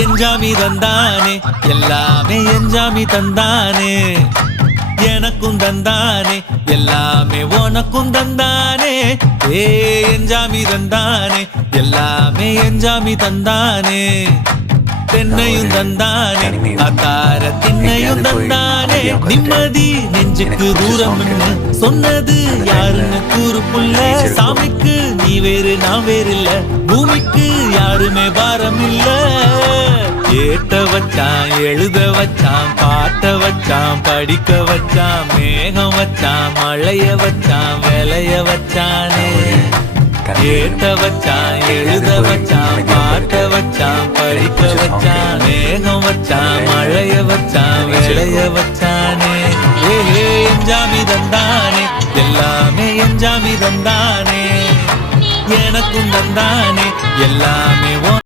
எஞ்சாமி தந்தானே. எல்லாமே எஞ்சாமி தந்தானே. எனக்கும் தந்தானே. எல்லாமே உனக்கும் தந்தானே. ஏ எஞ்சாமி தந்தானே. எல்லாமே எஞ்சாமி தந்தானே. தென்னையும் தந்தானே. அத்தார திண்ணையும் தந்தானே. நிம்மதி நெஞ்சுக்கு தூரம் சொன்னது யாருன்னு கூறு புள்ள சாமிக்கு நீ வேறு நான் வேறு இல்ல பூமிக்கு யாருமே பாரம் இல்ல கேட்ட வச்சான் எழுத வச்சான் பாட்ட வச்சான் படிக்க வச்சான் மேகம் வச்சான் மழைய வச்சான் விளைய வச்சானே. கேட்ட வச்சான் எழுத வச்சான் பாட்ட வச்சான் படிக்க வச்சான் மேகம் வச்சான் மழைய வச்சான் விளைய வச்சானே. ஏ ஏ, எஞ்சாமி தந்தானே எல்லாமே எஞ்சாமி தந்தானே எனக்கும் தந்தானே எல்லாமே